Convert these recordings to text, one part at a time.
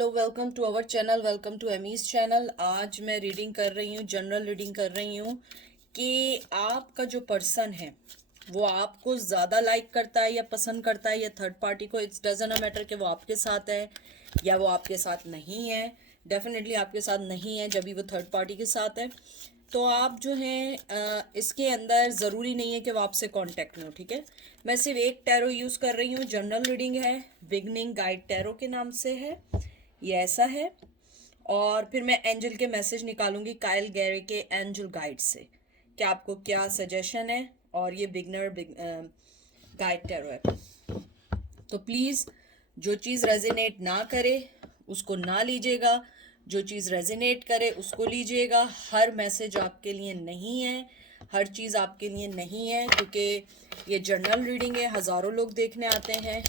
Hello, welcome to our channel, welcome to Amy's channel. आज मैं reading कर रही हूँ, जनरल रीडिंग कर रही हूँ कि आपका जो पर्सन है वो आपको ज़्यादा लाइक करता है या पसंद करता है या थर्ड पार्टी को। इट्स डजंट मैटर कि वो आपके साथ है या वो आपके साथ नहीं है। डेफिनेटली आपके साथ नहीं है जब भी वो थर्ड पार्टी के साथ है। तो आप जो हैं इसके अंदर ज़रूरी नहीं है कि वो आपसे कांटेक्ट में हो, ठीक है। मैं सिर्फ एक टैरो यूज़ कर रही हूँ, जनरल रीडिंग है, बिगनिंग गाइड टैरो के नाम से है, ये ऐसा है। और फिर मैं एंजल के मैसेज निकालूंगी काइल गैरे के एंजल गाइड से कि आपको क्या सजेशन है। और ये बिगनर गाइड टैरो है, तो प्लीज़ जो चीज़ रेजिनेट ना करे उसको ना लीजिएगा, जो चीज़ रेजिनेट करे उसको लीजिएगा। हर मैसेज आपके लिए नहीं है, हर चीज़ आपके लिए नहीं है, क्योंकि ये जनरल रीडिंग है, हज़ारों लोग देखने आते हैं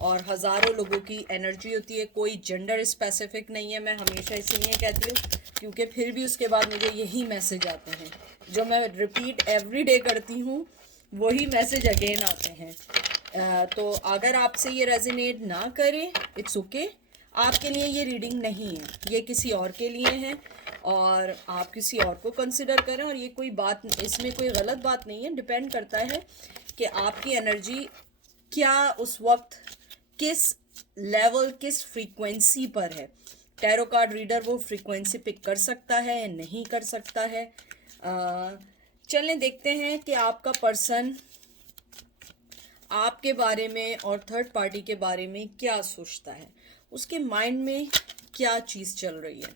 और हज़ारों लोगों की एनर्जी होती है, कोई जेंडर स्पेसिफिक नहीं है। मैं हमेशा इसलिए कहती हूँ क्योंकि फिर भी उसके बाद मुझे यही मैसेज आते हैं जो मैं रिपीट एवरी डे करती हूँ, वही मैसेज अगेन आते हैं। तो अगर आपसे ये रेजिनेट ना करे, इट्स ओके, आपके लिए ये रीडिंग नहीं है, ये किसी और के लिए है और आप किसी और को कंसिडर करें। और ये कोई बात, इसमें कोई गलत बात नहीं है। डिपेंड करता है कि आपकी एनर्जी क्या उस वक्त किस लेवल, किस फ्रीक्वेंसी पर है। टैरो कार्ड रीडर वो फ्रीक्वेंसी पिक कर सकता है या नहीं कर सकता है। चलें देखते हैं कि आपका पर्सन आपके बारे में और थर्ड पार्टी के बारे में क्या सोचता है, उसके माइंड में क्या चीज चल रही है।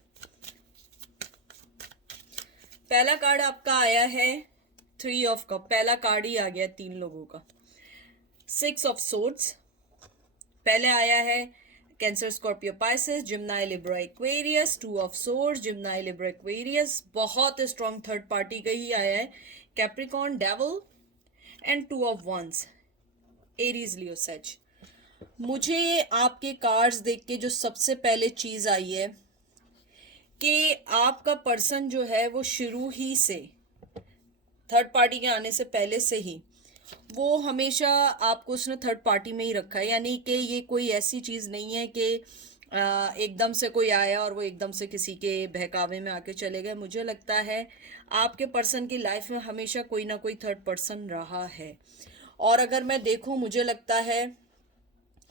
पहला कार्ड आपका आया है 3 ऑफ कप, पहला कार्ड ही आ गया 3 लोगों का। 6 ऑफ सोर्ड्स पहले आया है, Cancer, Scorpio, Pisces, Gemini, Libra, Aquarius. 2 of swords, Gemini, Libra, Aquarius, बहुत स्ट्रॉन्ग थर्ड पार्टी का ही आया है, Capricorn, devil and 2 of wands, Aries, Leo, sage. मुझे आपके कार्ड्स देख के जो सबसे पहले चीज आई है कि आपका पर्सन जो है वो शुरू ही से, थर्ड पार्टी के आने से पहले से ही, वो हमेशा आपको उसने थर्ड पार्टी में ही रखा है। यानी कि ये कोई ऐसी चीज नहीं है कि एकदम से कोई आया और वो एकदम से किसी के बहकावे में आके चले गए। मुझे लगता है आपके पर्सन की लाइफ में हमेशा कोई ना कोई थर्ड पर्सन रहा है। और अगर मैं देखूं, मुझे लगता है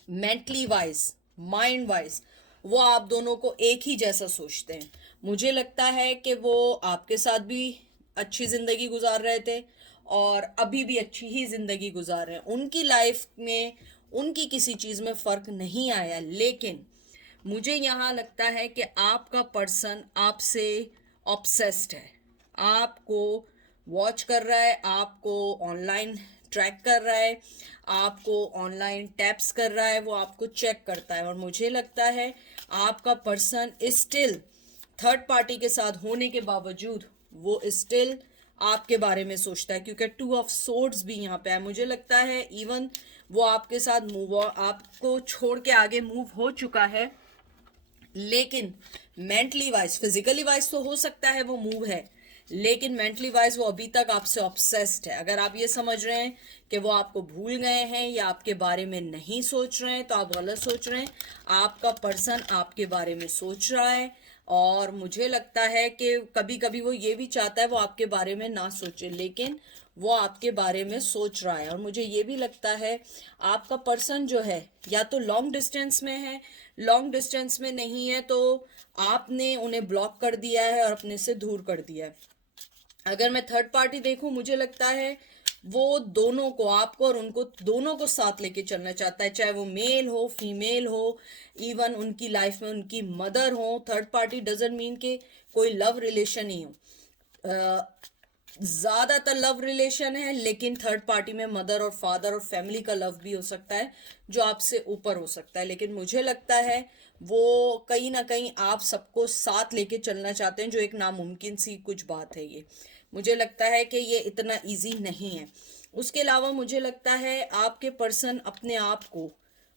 मेंटली वाइज, माइंड वाइज वो आप दोनों को एक ही जैसा सोचते हैं। मुझे लगता है कि वो आपके साथ भी अच्छी जिंदगी गुजार रहे थे और अभी भी अच्छी ही जिंदगी गुजार रहे हैं। उनकी लाइफ में उनकी किसी चीज में फर्क नहीं आया, लेकिन मुझे यहाँ लगता है कि आपका पर्सन आपसे ऑब्सेस्ड है, आपको वॉच कर रहा है, आपको ऑनलाइन ट्रैक कर रहा है, आपको ऑनलाइन टैप्स कर रहा है, वो आपको चेक करता है। और मुझे लगता है आपका पर्सन स्टिल थर्ड पार्टी के साथ होने के बावजूद वो स्टिल आपके बारे में सोचता है, क्योंकि 2 ऑफ सोर्ड्स भी यहाँ पे है। मुझे लगता है इवन वो आपके साथ मूव, आपको छोड़ के आगे मूव हो चुका है, लेकिन मेंटली वाइज, फिजिकली वाइज तो हो सकता है वो मूव है, लेकिन मेंटली वाइज वो अभी तक आपसे ऑब्सेस्ड है। अगर आप ये समझ रहे हैं कि वो आपको भूल गए हैं या आपके बारे में नहीं सोच रहे हैं, तो आप गलत सोच रहे हैं। आपका पर्सन आपके बारे में सोच रहा है और मुझे लगता है कि कभी कभी वो ये भी चाहता है वो आपके बारे में ना सोचे, लेकिन वो आपके बारे में सोच रहा है। और मुझे ये भी लगता है आपका पर्सन जो है या तो लॉन्ग डिस्टेंस में है, लॉन्ग डिस्टेंस में नहीं है तो आपने उन्हें ब्लॉक कर दिया है और अपने से दूर कर दिया है। अगर मैं थर्ड पार्टी देखूं, मुझे लगता है वो दोनों को, आपको और उनको दोनों को साथ लेके चलना चाहता है, चाहे वो मेल हो, फीमेल हो, इवन उनकी लाइफ में उनकी मदर हो। थर्ड पार्टी डजंट मीन कि कोई लव रिलेशन ही हो, ज्यादातर लव रिलेशन है, लेकिन थर्ड पार्टी में मदर और फादर और फैमिली का लव भी हो सकता है जो आपसे ऊपर हो सकता है। लेकिन मुझे लगता है वो कहीं ना कहीं आप सबको साथ लेके चलना चाहते हैं, जो एक नामुमकिन सी कुछ बात है। ये मुझे लगता है कि ये इतना इजी नहीं है। उसके अलावा मुझे लगता है आपके पर्सन अपने आप को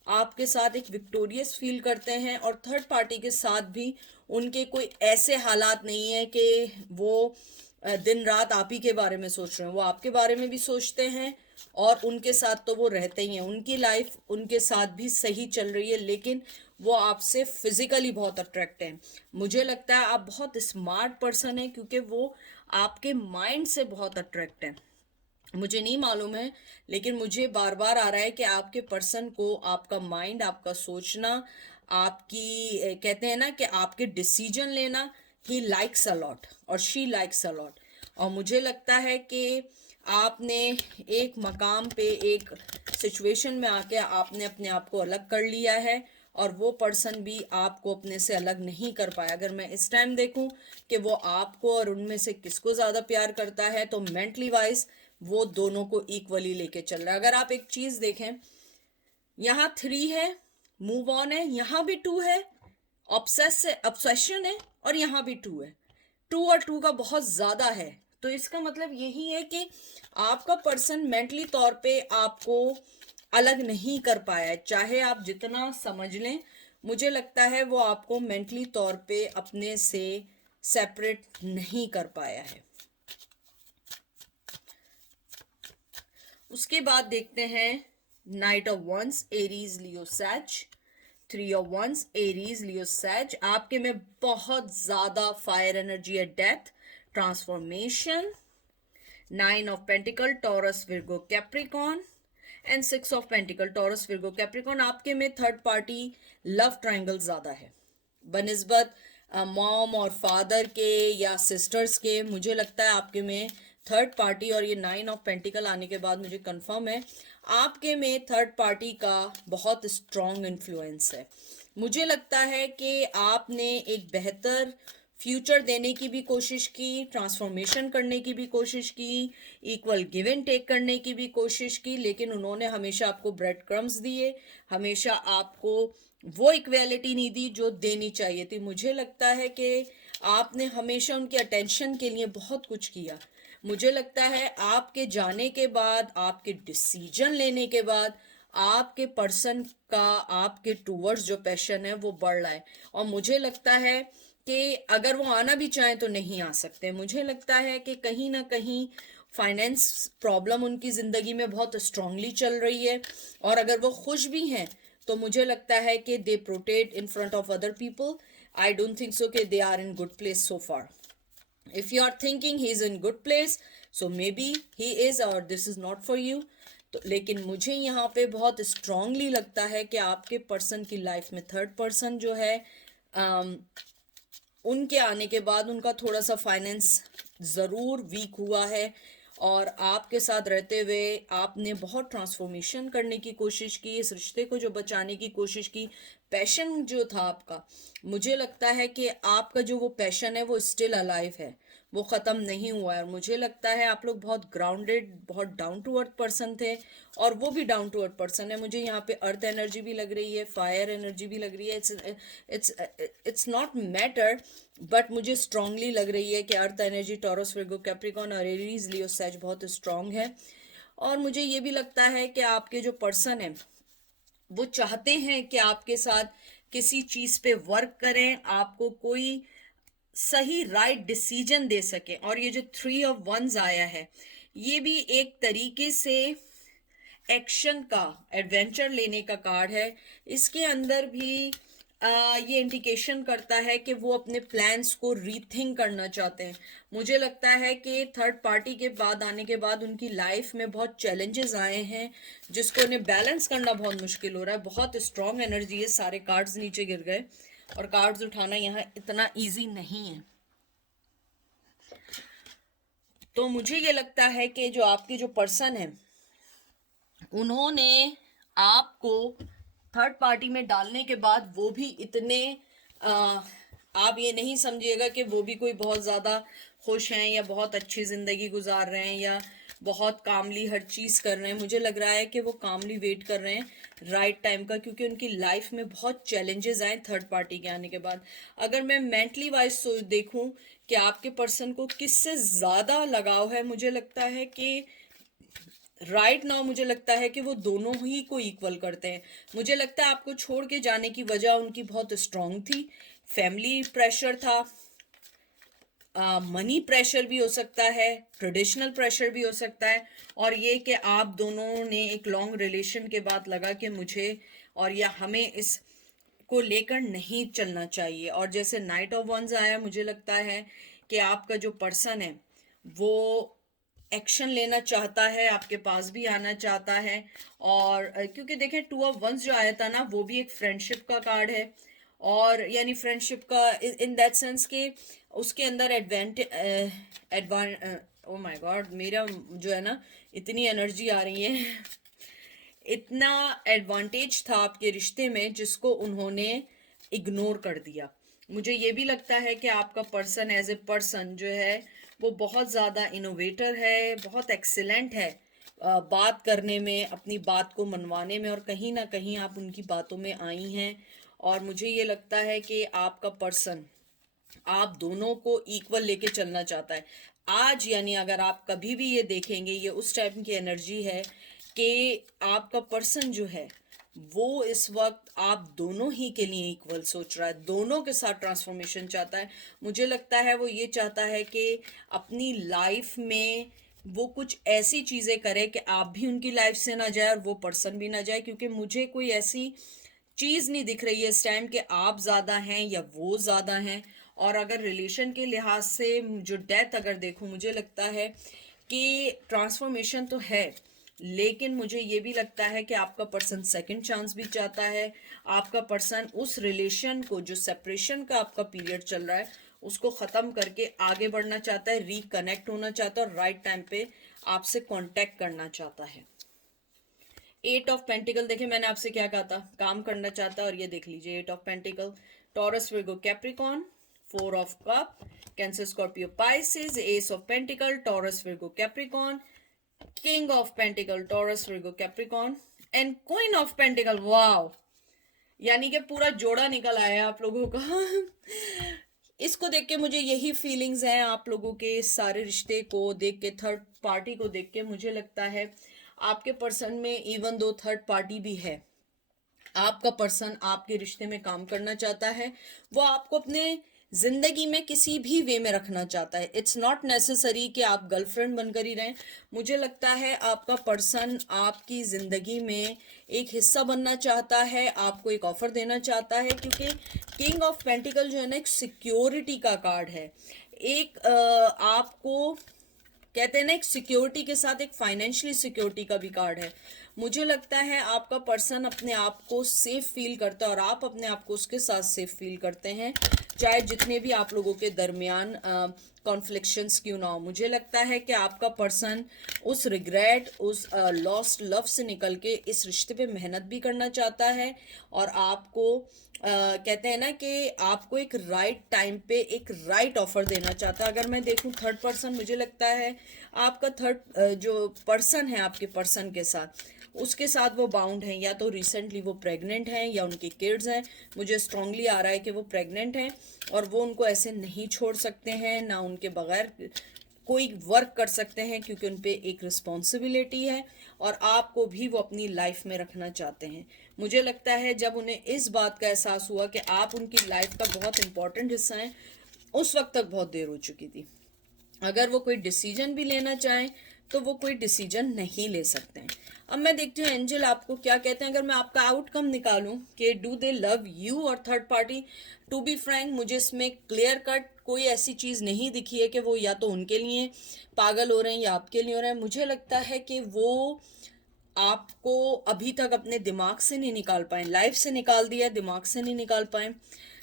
आपके साथ एक विक्टोरियस फील करते हैं और थर्ड पार्टी के साथ भी उनके कोई ऐसे हालात नहीं है कि वो दिन रात आप ही के बारे में सोच रहे हैं। वो आपके बारे में भी सोचते हैं और उनके साथ तो वो रहते ही हैं, उनकी लाइफ उनके साथ भी सही चल रही है, लेकिन वो आपसे फिजिकली बहुत अट्रैक्ट हैं। मुझे लगता है आप बहुत स्मार्ट पर्सन हैं, क्योंकि वो आपके माइंड से बहुत अट्रैक्ट हैं। मुझे नहीं मालूम है, लेकिन मुझे बार बार आ रहा है कि आपके पर्सन को आपका माइंड, आपका सोचना, आपकी कहते हैं ना कि आपके डिसीजन लेना, ही लाइक्स अ लॉट और शी लाइक्स अ लॉट। और मुझे लगता है कि आपने एक मकाम पे, एक सिचुएशन में आके आपने अपने आप को अलग कर लिया है, और वो पर्सन भी आपको अपने से अलग नहीं कर पाया। अगर मैं इस टाइम देखूं कि वो आपको और उनमें से किसको ज़्यादा प्यार करता है, तो मेंटली वाइज वो दोनों को इक्वली लेके चल रहा है। अगर आप एक चीज़ देखें, यहाँ 3 है, मूव ऑन है, यहाँ भी 2 है, ऑब्सेशन है, और यहाँ भी 2 है। 2 और 2 का बहुत ज़्यादा है। तो इसका मतलब यही है कि आपका पर्सन मेंटली तौर पे आपको अलग नहीं कर पाया है, चाहे आप जितना समझ लें। मुझे लगता है वो आपको मेंटली तौर पे अपने से सेपरेट नहीं कर पाया है। उसके बाद देखते हैं knight of wands, Aries, Leo, sage. 3 of wands, Aries, Leo, सैज। आपके में बहुत ज्यादा फायर एनर्जी है, death, transformation. 9 of pentacle, taurus, Virgo, Capricorn. And 6 of pentacle, taurus, Virgo, Capricorn. आपके में थर्ड पार्टी लव ट्रायंगल ज्यादा है बनिस्बत मॉम और फादर के या सिस्टर्स के। मुझे लगता है आपके में थर्ड पार्टी, और ये 9 ऑफ पेंटिकल आने के बाद मुझे कंफर्म है आपके में थर्ड पार्टी का बहुत स्ट्रॉन्ग इन्फ्लुएंस है। मुझे लगता है कि आपने एक बेहतर फ्यूचर देने की भी कोशिश की, ट्रांसफॉर्मेशन करने की भी कोशिश की, इक्वल गिव एंड टेक करने की भी कोशिश की, लेकिन उन्होंने हमेशा आपको ब्रेड क्रम्स दिए, हमेशा आपको वो इक्वेलिटी नहीं दी जो देनी चाहिए थी। मुझे लगता है कि आपने हमेशा उनके अटेंशन के लिए बहुत कुछ किया। मुझे लगता है आपके जाने के बाद, आपके डिसीजन लेने के बाद, आपके पर्सन का आपके टूवर्ड्स जो पैशन है वो बढ़ रहा है। और मुझे लगता है कि अगर वो आना भी चाहें तो नहीं आ सकते। मुझे लगता है कि कहीं ना कहीं फाइनेंस प्रॉब्लम उनकी ज़िंदगी में बहुत स्ट्रांगली चल रही है, और अगर वो खुश भी हैं तो मुझे लगता है कि they protect in front of other people. I don't think so कि they are in good place so far. If you are thinking he is in good place, so maybe he is, or this is not for you. तो लेकिन मुझे यहाँ पे बहुत strongly लगता है कि आपके पर्सन की लाइफ में थर्ड पर्सन जो है, उनके आने के बाद उनका थोड़ा सा फाइनेंस ज़रूर वीक हुआ है, और आपके साथ रहते हुए आपने बहुत ट्रांसफॉर्मेशन करने की कोशिश की, इस रिश्ते को जो बचाने की कोशिश की। पैशन जो था आपका, मुझे लगता है कि आपका जो वो पैशन है वो स्टिल अलाइव है, वो ख़त्म नहीं हुआ है। और मुझे लगता है आप लोग बहुत ग्राउंडेड, बहुत डाउन टू अर्थ पर्सन थे, और वो भी डाउन टू अर्थ पर्सन है। मुझे यहाँ पे अर्थ एनर्जी भी लग रही है, फायर एनर्जी भी लग रही है। इट्स नॉट मैटर, बट मुझे स्ट्रांगली लग रही है कि earth energy, taurus, Virgo, Capricorn और एरीज, लियो, सैज बहुत स्ट्रांग है। और मुझे ये भी लगता है कि आपके जो पर्सन है वो चाहते हैं कि आपके साथ किसी चीज़ पे वर्क करें, आपको कोई सही राइट डिसीजन दे सके। और ये जो 3 ऑफ वंस आया है, ये भी एक तरीके से एक्शन का, एडवेंचर लेने का कार्ड है। इसके अंदर भी ये इंडिकेशन करता है कि वो अपने प्लान्स को रीथिंक करना चाहते हैं। मुझे लगता है कि थर्ड पार्टी के बाद आने के बाद उनकी लाइफ में बहुत चैलेंजेस आए हैं, जिसको उन्हें बैलेंस करना बहुत मुश्किल हो रहा है। बहुत स्ट्रांग एनर्जी है, सारे कार्ड्स नीचे गिर गए, और कार्ड्स उठाना यहाँ इतना ईजी नहीं है। तो मुझे ये लगता है कि जो आपके जो पर्सन है, उन्होंने आपको थर्ड पार्टी में डालने के बाद वो भी इतने आप ये नहीं समझिएगा कि वो भी कोई बहुत ज़्यादा खुश हैं या बहुत अच्छी ज़िंदगी गुजार रहे हैं या बहुत कामली हर चीज़ कर रहे हैं। मुझे लग रहा है कि वो कामली वेट कर रहे हैं राइट टाइम का, क्योंकि उनकी लाइफ में बहुत चैलेंजेस आए थर्ड पार्टी के आने के बाद। अगर मैं मेंटली वाइज देखूं कि आपके पर्सन को किससे ज़्यादा लगाव है, मुझे लगता है कि राइट नाउ मुझे लगता है कि वो दोनों ही को इक्वल करते हैं। मुझे लगता है आपको छोड़ के जाने की वजह उनकी बहुत स्ट्रांग थी, फैमिली प्रेशर था, मनी प्रेशर भी हो सकता है, ट्रेडिशनल प्रेशर भी हो सकता है, और ये कि आप दोनों ने एक लॉन्ग रिलेशन के बाद लगा कि मुझे और या हमें इस को लेकर नहीं चलना चाहिए। और जैसे नाइट ऑफ वंस आया, मुझे लगता है कि आपका जो पर्सन है वो एक्शन लेना चाहता है, आपके पास भी आना चाहता है। और क्योंकि देखें, टू ऑफ वंस जो आया था ना, वो भी एक फ्रेंडशिप का कार्ड है। और यानी फ्रेंडशिप का इन दैट सेंस के उसके अंदर ओ माय गॉड, मेरा जो है ना, इतनी एनर्जी आ रही है इतना एडवांटेज था आपके रिश्ते में जिसको उन्होंने इग्नोर कर दिया। मुझे ये भी लगता है कि आपका पर्सन एज ए पर्सन जो है वो बहुत ज़्यादा इनोवेटर है, बहुत एक्सीलेंट है बात करने में, अपनी बात को मनवाने में, और कहीं ना कहीं आप उनकी बातों में आई हैं। और मुझे ये लगता है कि आपका पर्सन आप दोनों को इक्वल लेके चलना चाहता है आज। यानी अगर आप कभी भी ये देखेंगे, ये उस टाइप की एनर्जी है कि आपका पर्सन जो है वो इस वक्त आप दोनों ही के लिए इक्वल सोच रहा है, दोनों के साथ ट्रांसफॉर्मेशन चाहता है। मुझे लगता है वो ये चाहता है कि अपनी लाइफ में वो कुछ ऐसी चीज़ें करे कि आप भी उनकी लाइफ से ना जाए और वो पर्सन भी ना जाए। क्योंकि मुझे कोई ऐसी चीज़ नहीं दिख रही है इस टाइम कि आप ज़्यादा हैं या वो ज़्यादा हैं। और अगर रिलेशन के लिहाज से जो डेथ अगर देखूं, मुझे लगता है कि ट्रांसफॉर्मेशन तो है, लेकिन मुझे ये भी लगता है कि आपका पर्सन सेकंड चांस भी चाहता है। आपका पर्सन उस रिलेशन को, जो सेपरेशन का आपका पीरियड चल रहा है, उसको ख़त्म करके आगे बढ़ना चाहता है, रिकनेक्ट होना चाहता है और राइट टाइम पे आपसे कांटेक्ट करना चाहता है। 8 ऑफ पेंटिकल, देखिए मैंने आपसे क्या कहा था, काम करना चाहता है, और ये देख लीजिए 8 of pentacle, taurus Virgo Capricorn, 4 of cup, cancer Scorpio Pisces, S of pentacle, taurus Virgo Capricorn, king of pentacle, taurus Virgo Capricorn, and queen of pentacle. Wow, यानी कि पूरा जोड़ा निकल आया है आप लोगों का इसको देख के मुझे यही फीलिंग्स हैं आप लोगों के सारे रिश्ते को देख के, थर्ड पार्टी को देख के। मुझे लगता है आपके पर्सन में, इवन दो थर्ड पार्टी भी है, आपका पर्सन आपके रिश्ते में काम करना चाहता है। वो आपको अपने जिंदगी में किसी भी वे में रखना चाहता है। इट्स नॉट नेसेसरी कि आप गर्लफ्रेंड बनकर ही रहें। मुझे लगता है आपका पर्सन आपकी जिंदगी में एक हिस्सा बनना चाहता है, आपको एक ऑफर देना चाहता है। क्योंकि किंग ऑफ पेंटिकल जो है ना, एक सिक्योरिटी का कार्ड है। एक आपको कहते हैं ना, एक सिक्योरिटी के साथ एक फाइनेंशियली सिक्योरिटी का भी कार्ड है। मुझे लगता है आपका पर्सन अपने आप को सेफ फील करता है और आप अपने आप को उसके साथ सेफ फील करते हैं, चाहे जितने भी आप लोगों के दरमियान कॉन्फ्लिक्शंस क्यों ना हो। मुझे लगता है कि आपका पर्सन उस रिग्रेट, उस लॉस्ट लव से निकल के इस रिश्ते पे मेहनत भी करना चाहता है। और आपको कहते हैं ना कि आपको एक राइट टाइम पे एक राइट ऑफर देना चाहता है। अगर मैं देखूं थर्ड पर्सन, मुझे लगता है आपका थर्ड जो पर्सन है आपके पर्सन के साथ, उसके साथ वो बाउंड हैं, या तो रिसेंटली वो प्रेग्नेंट हैं या उनके किड्स हैं। मुझे स्ट्रांगली आ रहा है कि वो प्रेग्नेंट हैं और वो उनको ऐसे नहीं छोड़ सकते हैं, ना उनके बगैर कोई वर्क कर सकते हैं, क्योंकि उन पे एक रिस्पॉन्सिबिलिटी है और आपको भी वो अपनी लाइफ में रखना चाहते हैं। मुझे लगता है जब उन्हें इस बात का एहसास हुआ कि आप उनकी लाइफ का बहुत इंपॉर्टेंट हिस्सा हैं, उस वक्त तक बहुत देर हो चुकी थी। अगर वो कोई डिसीजन भी लेना चाहें तो वो कोई डिसीजन नहीं ले सकते हैं। अब मैं देखती हूँ एंजल आपको क्या कहते हैं। अगर मैं आपका आउटकम निकालूं कि डू दे लव यू और third party, to be frank मुझे इसमें क्लियर कट कोई ऐसी चीज़ नहीं दिखी है कि वो या तो उनके लिए पागल हो रहे हैं या आपके लिए हो रहे हैं। मुझे लगता है कि वो आपको अभी तक अपने दिमाग से नहीं निकाल पाए, लाइफ से निकाल दिया, दिमाग से नहीं निकाल पाए।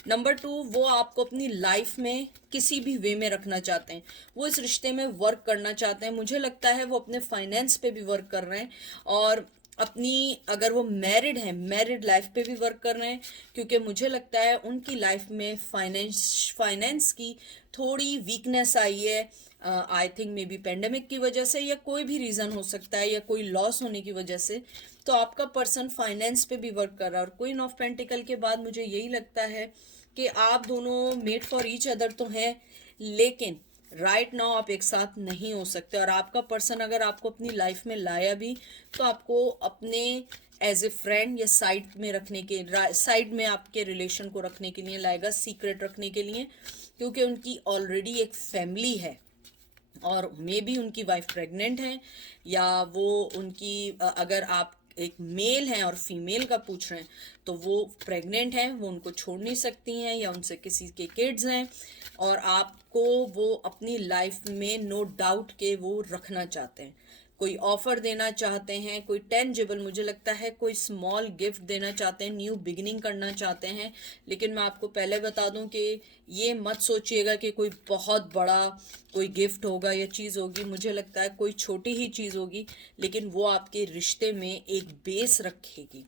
नंबर 2, वो आपको अपनी लाइफ में किसी भी वे में रखना चाहते हैं, वो इस रिश्ते में वर्क करना चाहते हैं। मुझे लगता है वो अपने फाइनेंस पे भी वर्क कर रहे हैं और अपनी, अगर वो मैरिड हैं, मैरिड लाइफ पे भी वर्क कर रहे हैं। क्योंकि मुझे लगता है उनकी लाइफ में फाइनेंस की थोड़ी वीकनेस आई है। I think may be pandemic की वजह से, या कोई भी रीज़न हो सकता है, या कोई लॉस होने की वजह से। तो आपका पर्सन फाइनेंस पे भी वर्क कर रहा है। और क्वीन ऑफ पेंटिकल के बाद मुझे यही लगता है कि आप दोनों मेड फॉर ईच अदर तो हैं, लेकिन राइट नाउ आप एक साथ नहीं हो सकते। और आपका पर्सन अगर आपको अपनी लाइफ में लाया भी, तो आपको अपने एज ए फ्रेंड या साइड में रखने के, साइड में आपके रिलेशन को रखने के लिए लाएगा, सीक्रेट रखने के लिए। क्योंकि उनकी ऑलरेडी एक फैमिली है और मे बी उनकी वाइफ प्रेग्नेंट है, या वो उनकी अगर आप एक मेल हैं और फीमेल का पूछ रहे हैं, तो वो प्रेग्नेंट हैं, वो उनको छोड़ नहीं सकती हैं, या उनसे किसी के किड्स हैं, और आपको वो अपनी लाइफ में नो डाउट के वो रखना चाहते हैं। कोई ऑफर देना चाहते हैं, कोई टेंजिबल, मुझे लगता है कोई स्मॉल गिफ्ट देना चाहते हैं, न्यू बिगिनिंग करना चाहते हैं। लेकिन मैं आपको पहले बता दूं कि ये मत सोचिएगा कि कोई बहुत बड़ा कोई गिफ्ट होगा या चीज़ होगी। मुझे लगता है कोई छोटी ही चीज़ होगी, लेकिन वो आपके रिश्ते में एक बेस रखेगी।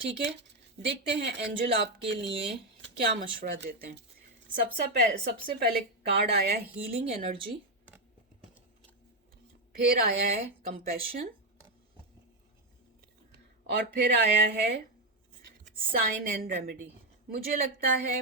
ठीक है, देखते हैं एंजल आपके लिए क्या मशवरा देते हैं। सबसे पहले कार्ड आया हीलिंग एनर्जी, फिर आया है कंपैशन, और फिर आया है साइन एंड रेमेडी। मुझे लगता है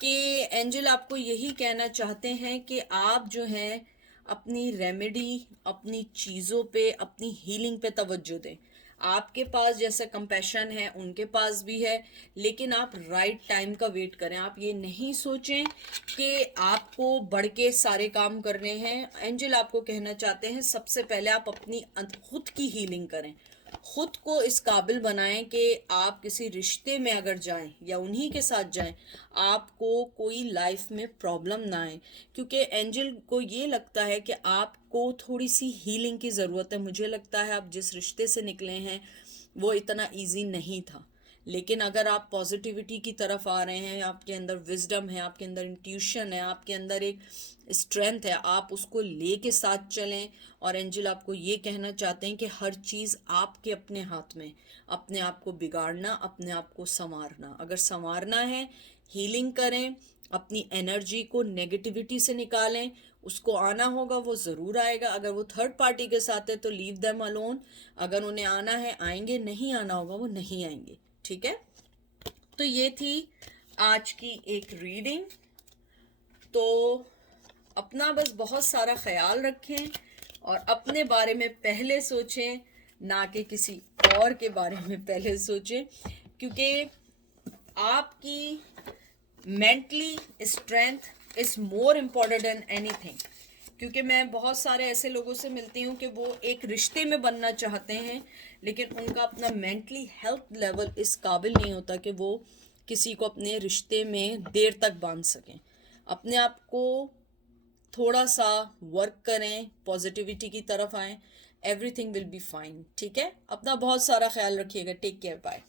कि एंजल आपको यही कहना चाहते हैं कि आप जो हैं अपनी रेमेडी, अपनी चीज़ों पे, अपनी हीलिंग पे तवज्जो दें। आपके पास जैसा कंपैशन है उनके पास भी है, लेकिन आप राइट टाइम का वेट करें। आप ये नहीं सोचें कि आपको बढ़ के सारे काम करने हैं। एंजल आपको कहना चाहते हैं सबसे पहले आप अपनी खुद की हीलिंग करें, खुद को इस काबिल बनाएं कि आप किसी रिश्ते में अगर जाएं या उन्हीं के साथ जाएं, आपको कोई लाइफ में प्रॉब्लम ना आए। क्योंकि एंजल को ये लगता है कि आपको थोड़ी सी हीलिंग की ज़रूरत है। मुझे लगता है आप जिस रिश्ते से निकले हैं वो इतना इजी नहीं था, लेकिन अगर आप पॉजिटिविटी की तरफ आ रहे हैं, आपके अंदर विजडम है, आपके अंदर इंट्यूशन है, आपके अंदर एक स्ट्रेंथ है, आप उसको ले के साथ चलें। और एंजल आपको ये कहना चाहते हैं कि हर चीज़ आपके अपने हाथ में, अपने आप को बिगाड़ना, अपने आप को संवारना। अगर संवारना है, हीलिंग करें, अपनी एनर्जी को नेगेटिविटी से निकालें। उसको आना होगा वो ज़रूर आएगा। अगर वो थर्ड पार्टी के साथ है तो लीव देम अलोन। अगर उन्हें आना है आएंगे, नहीं आना होगा वो नहीं आएंगे। ठीक है, तो ये थी आज की एक रीडिंग। तो अपना बस बहुत सारा ख्याल रखें और अपने बारे में पहले सोचें, ना कि किसी और के बारे में पहले सोचें, क्योंकि आपकी mentally strength is more important than anything. क्योंकि मैं बहुत सारे ऐसे लोगों से मिलती हूँ कि वो एक रिश्ते में बनना चाहते हैं, लेकिन उनका अपना मेंटली हेल्थ लेवल इस काबिल नहीं होता कि वो किसी को अपने रिश्ते में देर तक बांध सकें। अपने आप को थोड़ा सा वर्क करें, पॉजिटिविटी की तरफ आएं, एवरीथिंग विल बी फाइन। ठीक है, अपना बहुत सारा ख्याल रखिएगा। Take care, bye.